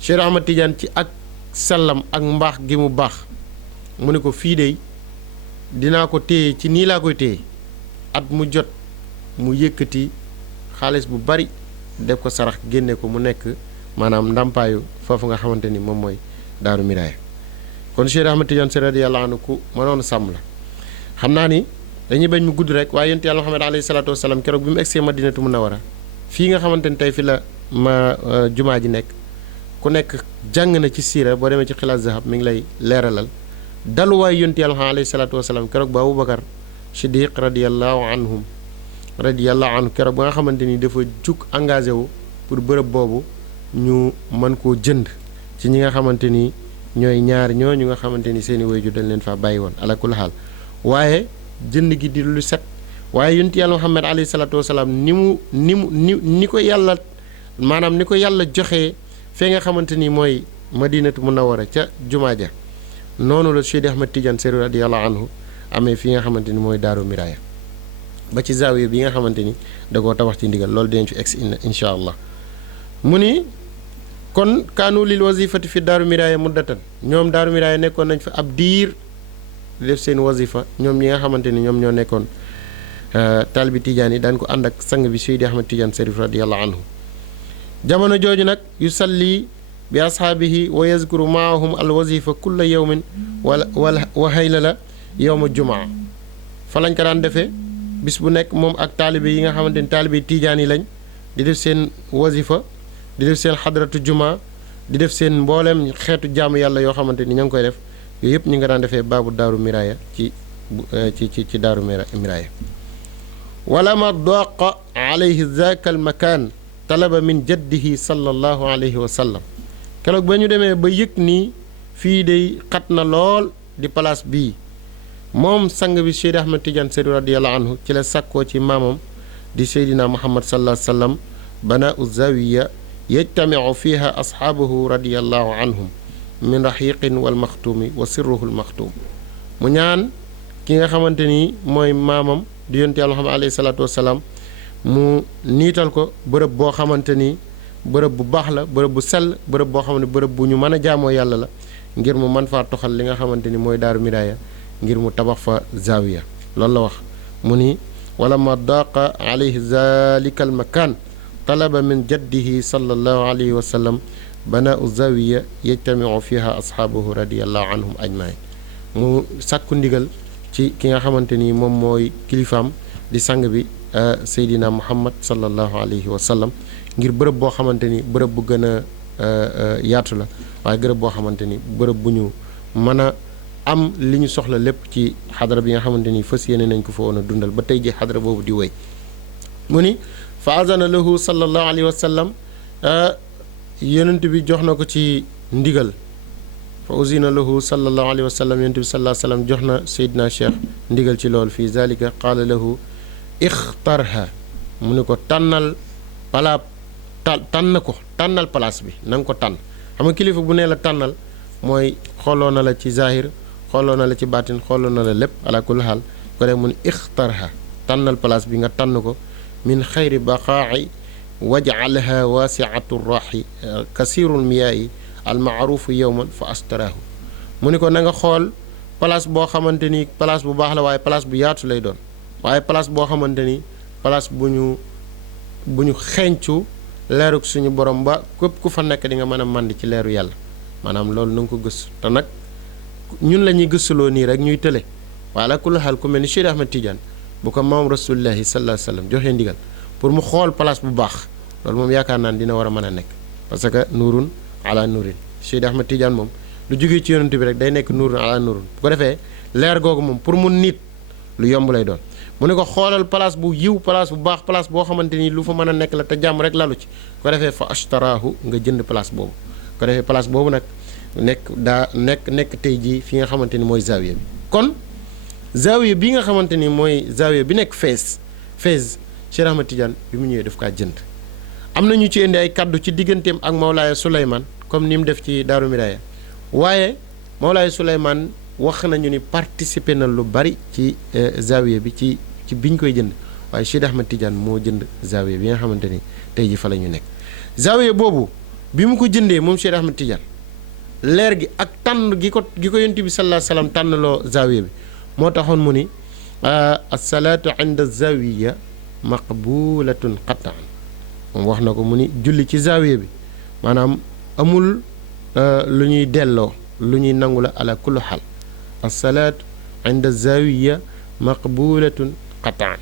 Cheikh Ahmed Tidiane ci ak sellam ak mbaax gi mu baax mu ne ko fii de dinaa ko téye ci nii laa koy téye at mu jot mu yëkkati xaalis bu bari def ko sarax génne ko mu nekk maanaam ndàmpaayu foofu nga xamante ni moom mooy daaru miraaya kon Cheikh Ahmed Tidiane Sy radiyallahu anhu ku mënoon sàmm la xam naa ni dañuy bañ mu gudd rek waaye yonent Yàlla Muhammad alayhi salaatu wasalaam keroog bi mu egsee Madinatu Munawwara fii nga xamante ni tey fi la jumaa ji nekk ku nekk jàng na ci siira boo demee ci xilaas zahab mi ngi lay leeralal daluwaay yonent Yàlla Muhammad alayhi salaatu wasalaam keroog ba Abubakar Siddiq radiyallahu anhu keroog ba nga xamante ni dafa jug engagé wu pour bërëb boobu ñu mën koo jënd ci ñi nga xamante ni ñooy ñaar ñooñu nga xamante ni seeni waajur dañ leen faa bàyyi woon ala kulli xaal waaye jënd gi di lu set waaye yonent Yàlla Muhammad alayhi salaatu wasalaam ni ko yàlla maanaam ni ko yàlla joxee fee nga xamante ni mooy Madinatu Munawwara ca jumaa ja noonu la Cheikh Ahmed Tidiane Sy radiyallahu anhu amee fi nga xamante ni mooy daaru miraaya ba ci zaawiya bi nga xamante ni da koo tabax ci ndigal loolu dinañ fi egsi incha allah. mu ni kon kaanu lil wazifati fi daaru miraaya muddatan ñoom daaru miraaya nekkoon nañ fa ab diir di def seen wazifa ñoom ñi nga xamante ni ñoom ñoo nekkoon taalibi tijaan yi daan ko ànd ak sang bi Seydi Ahmad Tijaan Sarif radiyallahu anhu. jamono jooju nag yusalli bi ashaabihi wa yazkuru maahum al wazifa kulla yawmin wa haylala yawma jumaa fa lañ ko daan defee bis bu nekk moom ak taalibe yi nga xamante ni taalibe tijaan yi lañ di def seen wazifa di def seen xadratu jumaa di def seen mbooleem xeetu jaamu yàlla yoo xamante ni ña ngi koy def yooyu yëpp ñu nga daan defee baabu daaru miraaya ci daaru miraaya wala ma doqa alayhi zaaka al makaan talaba min jaddihi sallallahu alayhi wa sallam keroog ba ñu demee ba yëg nii fii day xat na lool di place bii moom sang bi Seydi Ahmad Tidiane Sarif radiyallahu anhu ci la sàkkoo ci maamam di Seydina Muhammad sallallahu alayhi wa sallam bana u zawiya yajtamiu fiha ashaabuhu radiyallahu anhum min raxiqin wal maxtuumi wa sirruhu l maxtuum mu ñaan ki nga xamante ni mooy maamam di yonent Yàlla Muhammad alayhi salaatu wasalaam mu niital ko bërëb boo xamante ni bërëb bu baax la bërëb bu sell bërëb boo xam ne bërëb bu ñu mën a jaamoo yàlla la ngir mu mën faa toxal li nga xamante ni mooy daaru miraaya ngir mu tabax fa zawiya loolu la wax mu ni wala ma daqa alayhi zalika al makaan talaba min jaddihi sallallahu alayhi wa sallam bana u zawiya yajtamiu fiha ashaabuhu radiyallahu anhum ajmain mu sàkku ndigal ci ki nga xamante ni moom mooy kilifaam di sang bi Seydina Muhammad sallallahu alayhi wa sallam ngir bërëb boo xamante ni bërëb bu gën a yaatu la waaye bërëb boo xamante ni bërëb bu ñu mën a am li ñu soxla lépp ci xadara bi nga xamante ni fas yéene nañ ko fa woon a dundal ba tey ji xadara boobu di wéy mu ni fa azana lahu sallallahu alayhi wa sallam yonent bi jox na ko ci ndigal fa uzina lahu sallallahu alayhi wa sallam yonent bi sallallahu alayhi wa sallam jox na Seydina Cheikh ndigal ci loolu fii zalika qaala lahu ixtarha mu ne ko tànnal tànnal place bi na nga ko tànn xam nga kilifa bu nee la tànnal mooy xooloo na la ci zahir xooloo na la ci baatin xooloo na la lépp ala kulli xaal ko dee mu ne ixtarha tànnal place bi nga tànn ko min xayri baqaa'i waj'alha waasi'atu raaxi kasirul miyaayi almaarufu yowman fa astaraahu mu ni ko na nga xool place boo xamante ni place bu baax la waaye place bu yaatu lay doon waaye place boo xamante ni place bu ñu xeeñcu leeruk suñu borom ba képp ku fa nekk di nga mën a màndi ci leeru yàlla maanaam loolu na nga ko gëstu te nag ñun la ñuy gëstuloo nii rek ñuy tële waaye la kulli xaal ku mel ni Cheikh Ahmed Tidiane bu ko maam rasulillahi sallallahu alayhi wa sallam joxee ndigal pour mu xool place bu baax loolu moom yaakaar naan dina war a mën a nekk parce que nuurun ala nuurin Cheikh Ahmed Tidiane moom lu jógee ci yonent bi rek day nekk nuurun ala nuurin bu ko defee leer googu moom pour mu nit lu yomb lay doon mu ne ko xoolal place bu yiw place bu baax place boo xamante ni lu fa mën a nekk la te jàmm rek lalu ci bu ko defee fa ashtaraahu nga jënd place boobu bu ko defee place boobu nag nekk tey jii fi nga xamante ni mooy zawiya bi kon zawiya bi nga xamante ni mooy zawiya bi nekk Fès Cheikh Ahmed Tidiane bi mu ñëwee daf kaa jënd am na ñu ci indi ay kaddu ci digganteem ak Mawlaaya Souleymane comme ni mu def ci Daaru Miraaya waaye Mawlaaya Souleymane wax nañu ni participer na lu bari ci zawiya bi ci biñ koy jënd waaye Cheikh Ahmed Tidiane moo jënd zawiya bi nga xamante ni tey ji fa la ñu nekk zawiya boobu bi mu ko jëndee moom Cheikh Ahmed Tidiane leer gi ak tànn gi ko yonent bi sallallahu alayhi wasallam tànnloo zawiya bi moo taxoon mu ni as-salaatu inda zawiya maqbulatun qat'an moom wax na ko mu ni julli ci zawiya bi maanaam amul lu ñuy delloo lu ñuy nangu la ala kulli xaal as-salaatu inda zawiya maqbulatun qat'an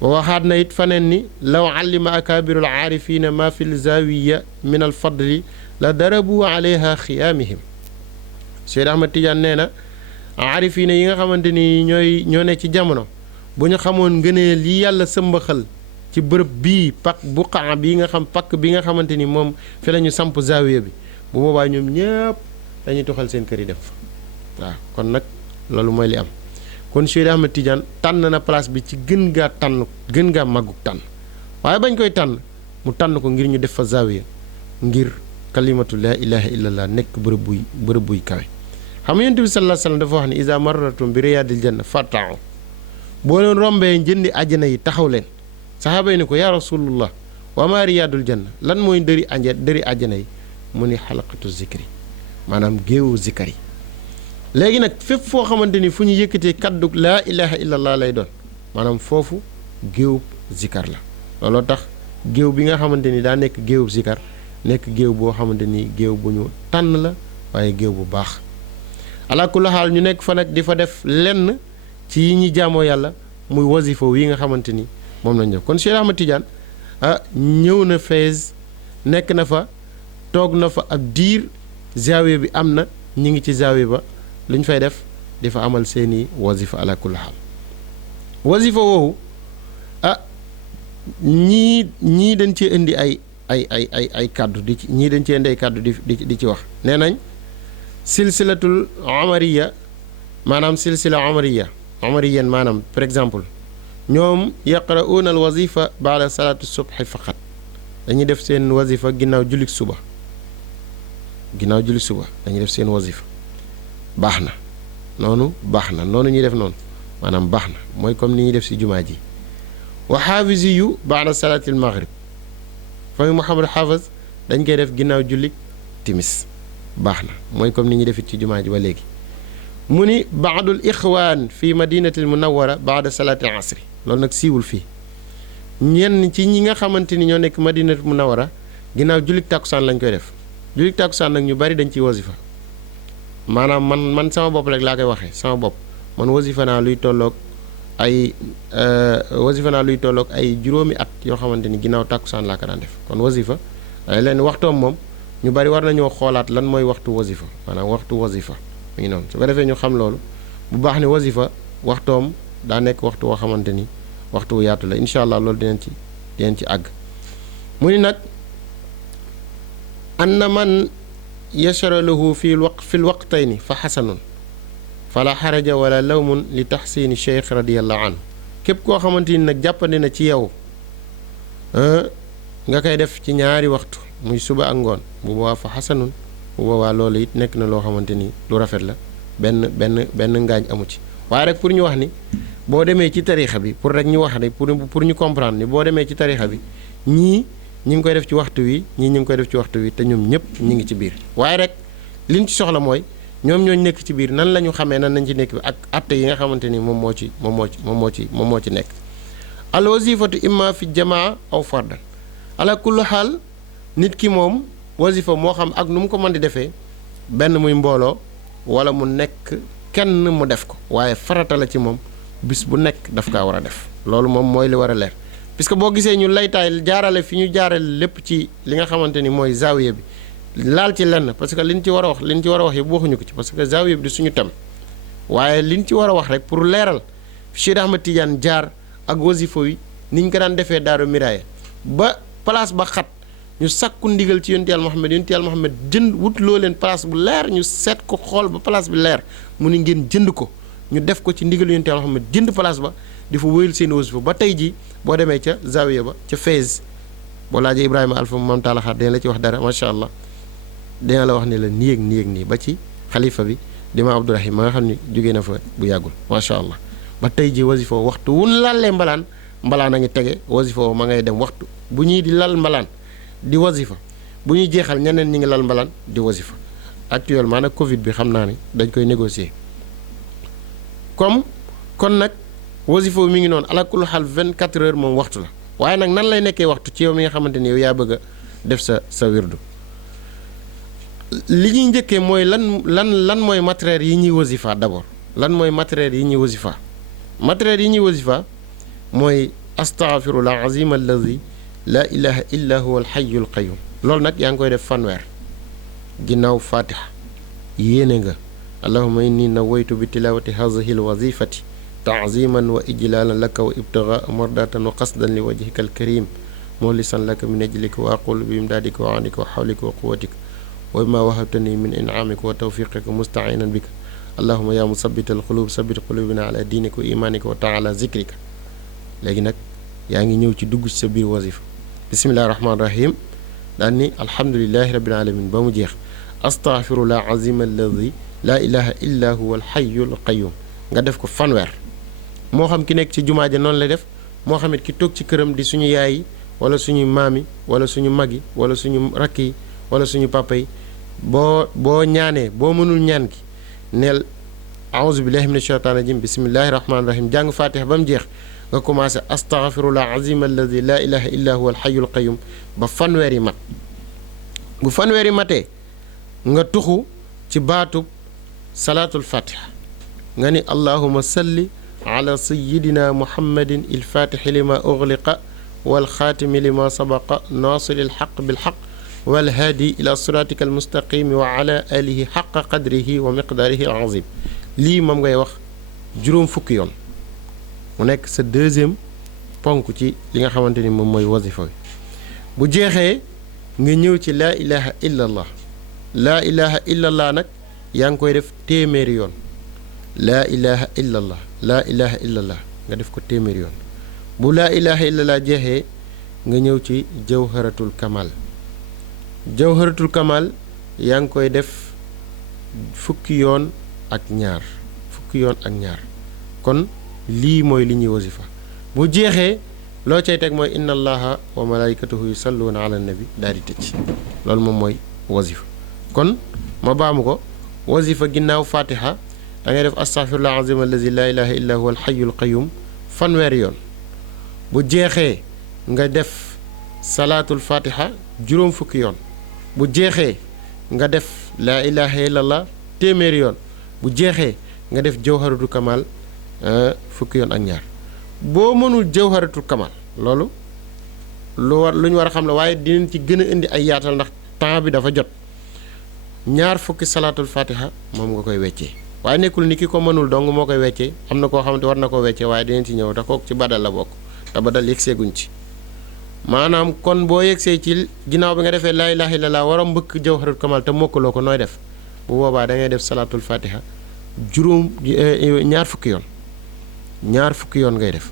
waxaat na it faneen ni law allima akaabirul aarifina ma fi zawiya min al fadli la darabu alayha xiyaamihim Cheikh Ahmed Tidiane nee na aarifina yi nga xamante ni ñoo ne ci jamono bu ñu xamoon ngënee li yàlla sëmbaxal ci bërëb bii buqaa bii nga xam pakk bi nga xamante ni moom fi la ñu samp zawiya bi bu boobaa ñoom ñëpp dañuy toxal seen kër yi dem fa waaw kon nag loolu mooy li am kon Cheikh Ahmed Tidiane tànn na place bi ci gën gaa màggug tànn waaye bañ koy tànn mu tànn ko ngir ñu def fa zawiya ngir kalimatu laa ilaha illallah nekk bërëb buy kawe xam nga yonent bi sallallahu alayhi wasallam dafa wax ne iza marratum bi riyaadil janna farta'u boo leen rombee njëndi àjjana yi taxaw leen saxaaba yi ne ko yaa rasulullah wa maa riyaadul janna lan mooy dëri àjjana yi mu ni xalaqatu zikri maanaam géewu zikar yi léegi nag fépp foo xamante ni fu ñu yëkkatee kaddu laa ilaha illallah lay doon maanaam foofu géewub zikar la looloo tax géew bi nga xamante ni daa nekk géewub zikar nekk géew boo xamante ni géew bu ñu tànn la waaye géew bu baax ala kulli xaal ñu nekk fa nag di fa def lenn ci yi ñi jaamoo yàlla muy wasifa yi nga xamante ni moom lañ def kon Cheikh Ahmad Tidiane ñëw na Fès nekk na fa toog na fa ab diir zaawiya bi am na ñi ngi ci zaawiya ba lu ñu fay def di fa amal seeni wasifa ala kulli xaal wasifa woowu ñii dañ cee indi ay kàddu di ci ñii dañ cee indi ay kàddu di ci wax nee nañ silsilatul omariya maanaam silsila omariyan maanaam par exemple ñoom yaqra'uuna al wazifa baada salaatu subhi faqat dañuy def seen wazifa ginnaaw jullik suba dañuy def seen wazifa baax na noonu ñuy def noonu maanaam baax na mooy comme ni ñuy def si jumaa ji wa xaafisi yu baada salaatil maghrib fami Muhammad xaafis dañ koy def ginnaaw jullik timis baax na mooy comme ni ñuy defit ci jumaa ji ba léegi mu ni baadul ixwaan fi madinatil munawara baada salaatil asri loolu nag siiwul fii ñenn ci ñi nga xamante ni ñoo nekk madinatil munawara ginnaaw jullik tàkkusaan lañ koy def jullik tàkkusaan nag ñu bari dañ ciy wasifa maanaam man sama bopp rek laa koy waxee sama bopp man wasifa naa luy tolloog ay juróomi at yoo xamante ni ginnaaw tàkkusaan laa ko daan def kon wasifa ay leen waxtoom moom ñu bari war nañoo xoolaat lan mooy waxtu wasifa maanaam waxtu wasifa mi ngi noonu su ko defee ñu xam loolu bu baax ni wasifa waxtoom daa nekk waxtu woo xamante ni waxtu wu yaatu la incha allah loolu dinañ ci àgg mu ni nag anna man yashara lahu fi l waqtayni fa xasanun fala xaraja wala lawmun li taxsini cheikh radiallahu anhu képp koo xamante ni nag jàppandi na ci yow nga koy def ci ñaari waxtu muy suba ak ngoon bu boobaa fa xasanun bu boobaa loolu it nekk na loo xamante ni lu rafet la benn ngaañ amu ci waaye rek pour ñu wax ni boo demee ci tarixa bi pour rek ñu wax ne pour ñu comprendre ni boo demee ci tarixa bi ñii ñi ngi koy def ci waxtu wi ñii ñi ngi koy def ci waxtu wi te ñoom ñëpp ñi ngi ci biir waaye rek liñ ci soxla mooy ñoom ñooñu nekk ci biir nan la ñu xamee nan nañ ci nekk bi ak atte yi nga xamante ni moom moo ci nekk al wasifatu imma fi jamaa aw fardan ala kulli xaal nit ki moom wasifa moo xam ak nu mu ko mën di defee benn muy mbooloo wala mu nekk kenn mu def ko waaye farata la ci moom bis bu nekk daf kaa war a def loolu moom mooy li war a leer puisque boo gisee ñu laytaay jaarale fi ñu jaarale lépp ci li nga xamante ni mooy zaawiya bi laal ci lenn parce que liñ ci war a wax yëpp waxuñu ko ci parce que zaawiya bi di suñu tem waaye liñ ci war a wax rek pour leeral Cheikh Ahmad Tidiane jaar ak wasifa yi niñ ko daan defee Daaru Miraaya ba place ba xat ñu sakku ndigal ci yonent Yàlla Muhammad jënd wut loo leen place bu leer ñu seet ko xool ba place bi leer mu ni ngeen jënd ko ñu def ko ci ndigal yonent Yàlla Muhammad jënd place ba di fa wéyal seen wasifa ba tey ji boo demee ca zaawiya ba ca Fès boo laajee Ibrahima Alpha Mam Talla Xaar dina la ci wax dara macha allah dina la wax ne la nii ak nii ba ci xalifa bi di ma Abdourahim ma nga xam ne jógee na fa bu yàggul macha allah ba tey ji wasifa waxtu wun lalee mbalaan a ngi tege wasifa ma ngay dem waxtu bu ñuy di lal mbalaan di wasifa bu ñuy jeexal ñeneen ñi ngi lal mbalaan di wasifa actuellement nag Covid bi xam naa ne dañ koy négocier kon nag wasifa mi ngi noonu ala kulli xaal 24 heures moom waxtu la waaye nag nan lay nekkee waxtu ci yow mi nga xamante ni yow yaa bëgg a def sa wirdu li ñuy njëkkee mooy lan mooy matériel yi ñuy wasifa d'abord lan mooy matériel yi ñuy wasifa mooy astaghfirullah azim allazi la ilaha illa huwa alhayyul qayyum loolu nag yaa ngi koy def fanweer ginnaaw fatiha yéene nga allahumma inni nawaytu bi tilawati hazihi alwazifati ta'ziman wa ijlalan laka wa ibtighaa mardatan wa qasdan li wajhika alkarim mukhlisan laka min ajlika wa aqulu bi imdadika wa anika wa hawlika wa quwwatika wa bima wahabtani min in'amika wa tawfiqika musta'inan bika allahumma ya musabbit alqulub sabbit qulubana ala dinika wa imanika wa ta'ala zikrika léegi nag yaa ngi ñëw ci dugg ci sa biir wasifa bismillahi rahmaani rahim daan ni alhamdulilahi rabbil alamin ba mu jeex astaghfirullah azim alladi laa ilaha illa huwa alhayyul qayyum nga def ko fanweer moo xam ki nekk ci jumaa ja noonu lay def moo xam it ki toog ci këram di suñu yaay yi wala suñu maam yi wala suñu mag yi wala suñu rakk yi wala suñu papa yi boo ñaanee boo mënul ñaan gi neel aouzu billahi mina shaytaani rajim bismillahi rahmaani rahim jàng fatiha ba mu jeex nga commencé astaghfirullah azim alladi la ilaha illa huwa alhayyul qayyum ba fanweer yi mat bu fanweer yi matee nga tuxu ci baatub salaatul fatiha nga ni allahuma salli ala sayidina muhammadin il fatixi lima ughliqa wal xaatimi lima sabaqa nasiri alxaq bilxaq wal haadi ila siratika almustaqimi wa ala alihi xaqa qadrihi wa miqdaarihi alazim lii moom ngay wax juróom fukki yoon mu nekk sa deuxième ponk ci li nga xamante ni moom mooy wasifa bi bu jeexee nga ñëw ci laa ilaha illa allah laa ilaha illa allah nag yaa ngi koy def téeméeri yoon laa ilaha illa allah laa ilaha illa allah nga def ko téeméeri yoon bu laa ilaha illa allah jeexee nga ñëw ci jawharatul kamal jawharatul kamal yaa ngi koy def fukki yoon ak ñaar kon lii mooy li ñuy wasifa bu jeexee loo cay teg mooy inna allaha wa malaikatahu yusalluuna ala nabi daal di tëj loolu moom mooy wasifa kon ma baamu ko wasifa ginnaaw fatiha da ngay def astaghfirullah azim allazi la ilaha illa huwa alhayyul qayyum fanweeri yoon bu jeexee nga def salaatul fatiha juróom fukki yoon bu jeexee nga def laa ilaha illallah téeméeri yoon bu jeexee nga def jawharatul kamal fukki yoon ak ñaar boo mënul jawharatul kamal loolu lu ñu war a xam la waaye dinañ ci gën a indi ay yaatal ndax temps bi dafa jot ñaar fukki salaatul fatiha moom nga koy weccee waaye nekkul ni ki ko mënul dong moo koy weccee am na koo xamante war na koo weccee waaye dinañ ci ñëw te kooku ci badal la bokk te badal yegseeguñ ci maanaam kon boo yegsee ci ginnaaw bi nga defee laa ilaaha illallaah war a mbëkk jawharatul kamal te mokkaloo ko nooy def bu boobaa da ngay def salaatul fatiha ñaar fukki yoon ngay def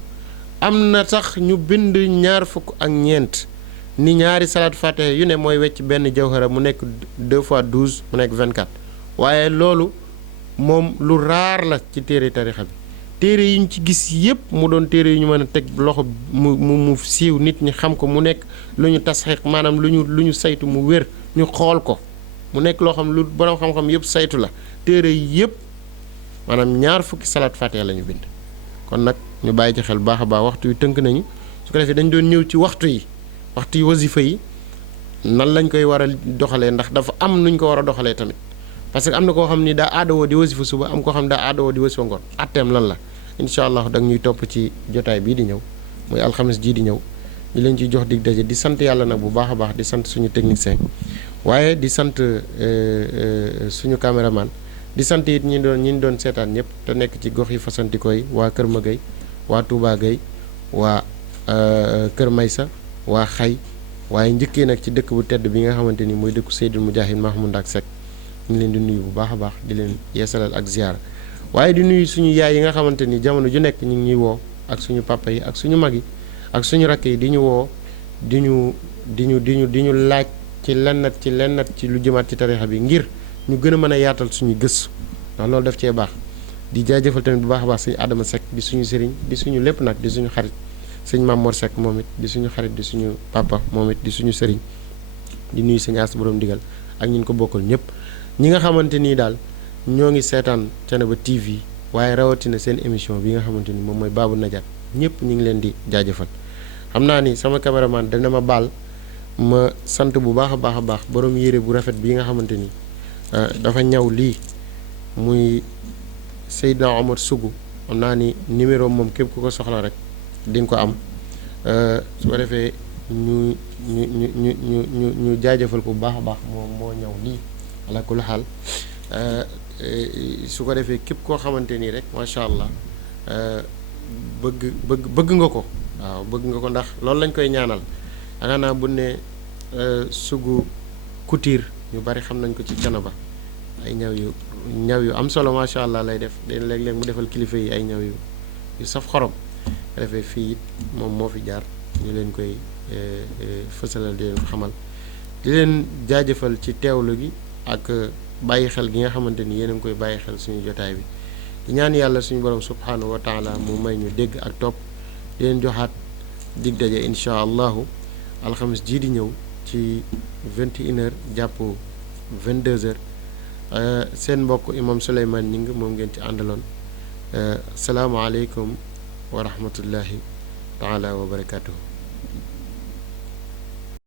am na sax ñu bind ñaar fukk ak ñeent ni ñaari salaatul fatiha yu ne mooy wecc benn jawhara mu nekk 2 fois 12 mu nekk 24 waaye loolu moom lu raar la ci téere tarixa bi téere yi ñu ci gis yépp mu doon téere yu ñu mën a teg loxo mu siiw nit ñi xam ko mu nekk lu ñu tasxiix maanaam lu ñu saytu mu wér ñu xool ko mu nekk loo xam lu borom xam-xam yépp saytu la téere yépp maanaam ñaar fukki salaat fatiha la ñu bind kon nag ñu bàyyi ci xel baax a baax waxtu yu tënk nañu su ko defee dañ doon ñëw ci waxtu yi wasifa yi nan lañ koy war a doxalee ndax dafa am nuñ ko war a doxalee tamit parce que am na koo xam ni daa aadawoo di wasifa suba am koo xam ne daa aadawoo di wasifa ngoon atteem lan la incha allah da ñuy topp ci jotaay bii di ñëw muy alxames jii di ñëw ñu leen ciy jox dig daje di sant yàlla nag bu baax a baax di sant suñu technicien waaye di sant suñu caméraman di sant it ñi doon seetaan ñëpp te nekk ci gox yi fasantikoo yi waa Kër Magay waa Touba Gay waa Kër Maysa waa Xay waaye njëkkee nag ci dëkk bu tedd bi nga xamante ni mooy dëkku Seydil Mujahid Mahmoud Ndak Seck ñu ngi leen di nuyu bu baax a baax di leen yeesalal ak ziyaara waaye di nuyu suñu yaay yi nga xamante ni jamono ju nekk ñu ngi ñuy woo ak suñu papa yi ak suñu mag yi ak suñu rakk yi di ñu woo di ñu laaj ci lennat ci lu jëmaat ci tarixa bi ngir ñu gën a mën a yaatal suñu gëstu ndax loolu def cee baax di jaajëfal tamit bu baax a baax sëñ Adama Seck di suñu sëriñ di suñu lépp nag di suñu xarit sëñ Mamour Seck moom it di suñu xarit di suñu papa moom it di suñu sëriñ di nuyu sëñ As borom digal ak ñun ko bokkal ñëpp ñi nga xamante nii daal ñoo ngi seetaan Thiénaba TV waaye rawatina seen émission bi nga xamante ni moom mooy Babou Nadiat ñëpp ñu ngi leen di jaajëfal xam naa ni sama cameraman dana ma baal ma sant bu baax a baax borom yére bu rafet bii nga xamante ni dafa ñaw lii muy Seydina Omar Sougou xam naa ni numéro moom képp ku ko soxla rek di nga ko am su ko defee ñu jaajëfal ko bu baax a baax moo ñaw lii ala kulli xaal su ko defee képp koo xamante nii rek macha allah bëgg nga ko waaw bëgg nga ko ndax loolu lañ koy ñaanal yaakaar naa bu ne Sougou Couture ñu bari xam nañ ko ci Thiénaba ay ñaw yu am solo macha allah lay def léeg-léeg mu defal kilifa yi ay ñaw yu saf xorom nga defee fii it moom moo fi jaar ñu leen koy fësalal di leen ko xamal di leen jaajëfal ci teewlu gi ak bàyyi xel gi nga xamante ni yéen a ngi koy bàyyi xel suñu jotaay bi ñaan yàlla suñu borom subhanahu wa taala mu may ñu dégg ak topp di leen joxaat dig daje incha allahu alxames jii di ñëw ci 21h jàpp 22h seen mbokk imam Souleymane Gningue moom ngeen ci àndaloon salaamaaleykum wa rahmatullahi taala wa barakatuhu